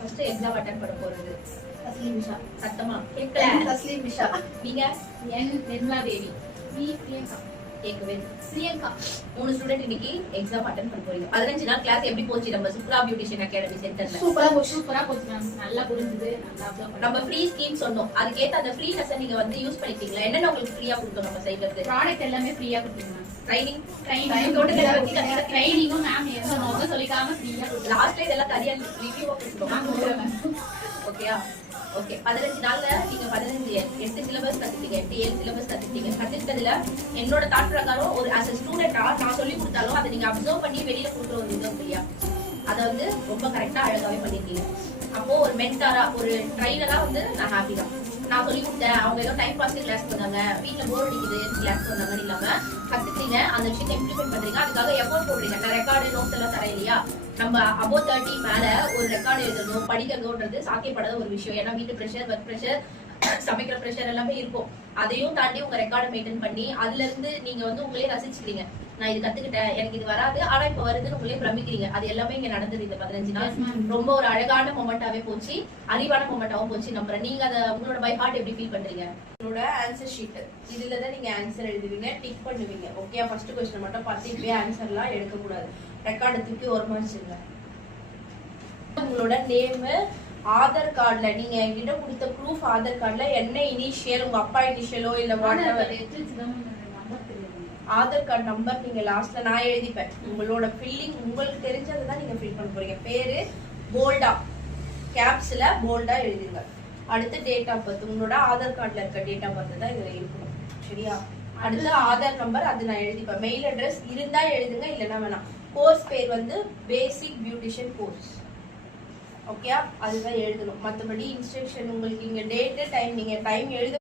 First exam attend பண்ண போறது தஸ்லீம் மிஷா. சத்தமா கேட்கல. தஸ்லீம் மிஷா. நீங்க என் நிர்மலா தேவி. பி பிரியங்கா. கேட்கவே பிரியங்கா. 3 ஸ்டூடெண்ட் இன்னைக்கு எக்ஸாம் அட்டெண்ட் பண்ண போறீங்க. 15 நாள் கிளாஸ் எப்படி போச்சு நம்ம சுப்ரா பியூட்டிஷியன் அகாடமி சென்டர்ல? சூப்பரா போச்சு. சூப்பரா போச்சு மேம். நல்லா புரிஞ்சுது. நல்லா அப்ளை பண்ணோம். நம்ம ஃப்ரீ ஸ்கீம் சொன்னோம். அதுக்கேத்த அந்த ஃப்ரீ லெசன் நீங்க வந்து யூஸ் பண்ணிட்டீங்களா? என்னென்ன உங்களுக்கு ஃப்ரீயா கொடுத்தோம் நம்ம சைடுல இருந்து? ப்ராடக்ட் எல்லாமே ஃப்ரீயா கொடுத்தீங்க மேம். ட்ரைனிங் ட்ரைனிங்கும் மேம் எந்த நோக்க சொல்லிக்காம ஃப்ரீயா கொடுத்தோம். லாஸ்ட் டைம் எல்லாம் தனியா ரிவ்யூவா கொடுத்தோம். ஓகேயா? ஓகே 15 நாள்ல நீங்க 8 சிலபஸ் கத்துட்டீங்க. 7 சிலபஸ் கத்துட்டீங்க. கத்துக்கிட்டதுல என்னோட தாட் பிரகாரம் ஒரு as a ஸ்டூடெண்டா நான் சொல்லி கொடுத்தாலும் அதை நீங்க அப்சர்வ் பண்ணி வெளியில கொடுக்குற ஒரு விதம் இல்லையா? அதை வந்து ரொம்ப கரெக்டா அழகாவே பண்ணிருக்கீங்க. அப்போ ஒரு மென்டாரா ஒரு ட்ரைனரா வந்து நான் ஹாப்பி தான். நான் சொல்லி கொடுத்தேன், அவங்க ஏதோ டைம் பாஸ்க்கு கிளாஸ் பண்ணாங்க, வீட்டுல போர் அடிக்குது கிளாஸ் பண்ணாங்கன்னு இல்லாம கத்துக்கிறீங்க, அந்த விஷயத்தை இம்ப்ளிமெண்ட் பண்றீங்க, அதுக்காக எஃபோர்ட் போடுறீங்க. நான் ரெக்கார்டு நோட்ஸ் எல்லாம் தரேன் இல்லையா? நம்ம above 30 மேல ஒரு ரெக்கார்டு எழுதணும் படிக்கிறதோன்றது சாத்தியப்படாத ஒரு விஷயம். ஏன்னா வீட்டு ப்ரெஷர், ஒர்க் ப்ரெஷர், சமைக்கிற ப்ரெஷர் எல்லாமே இருக்கும். அதையும் தாண்டி உங்க ரெக்கார்டை மெயின்டைன் பண்ணி அதுல இருந்து நீங்க வந்து உங்களே ரசிச்சுக்கிறீங்க. நான் இது கத்துக்கிட்டேன், எனக்கு இது வராது, ஆனா இப்ப வருதுன்னு உங்களே பிரமிக்கிறீங்க. அது எல்லாமே இங்க நடந்தது இந்த 15 நாள். ரொம்ப ஒரு அழகான மொமெண்டாவே போச்சு, அறிவான மொமெண்டாவும் போச்சு. நம்புறேன். நீங்க அதை உங்களோட பை ஹார்ட் எப்படி ஃபீல் பண்றீங்க? உங்களோட ஆன்சர் ஷீட் இதுலதான் நீங்க ஆன்சர் எழுதுவீங்க, டிக் பண்ணுவீங்க. ஓகே, ஃபர்ஸ்ட் கொஸ்டின் மட்டும் பார்த்து இப்பயே ஆன்சர்லாம் எடுக்க கூடாது. ரெக்கார்டு தூக்கி ஓரமா வச்சுருங்க. உங்களோட நேம், ஆதார் கார்டுல நீங்க என்கிட்ட கொடுத்த ப்ரூஃப், ஆதார் கார்டுல என்ன இனிஷியல், உங்க அப்பா இனிஷியலோ இல்ல வாட்டவர், ஆதார் கார்டு நம்பர் நீங்க லாஸ்ட்ல நான் எழுதிப்பேன். உங்களோட ஃபில்லிங் உங்களுக்கு தெரிஞ்சதை தான் நீங்க ஃபில் பண்ண போறீங்க. பேரு போல்டா கேப்ஸ்ல போல்டா எழுதுங்க. அடுத்து டேட் ஆஃப் பர்த், உங்களோட ஆதார் கார்டுல இருக்க டேட் ஆஃப் பர்த் தான் இதுல இருக்கணும். சரியா? அடுத்து ஆதார் நம்பர், அது நான் எழுதிப்பேன். மெயில் அட்ரஸ் இருந்தா எழுதுங்க, இல்லைன்னா வேணாம். கோர்ஸ் பேர் வந்து பேசிக் பியூட்டிஷியன் கோர்ஸ். ஓகே, அதுதான் எழுதணும். மற்றபடி இன்ஸ்ட்ரக்ஷன் உங்களுக்கு இங்க டேட்டு டைம், நீங்க டைம் எழுத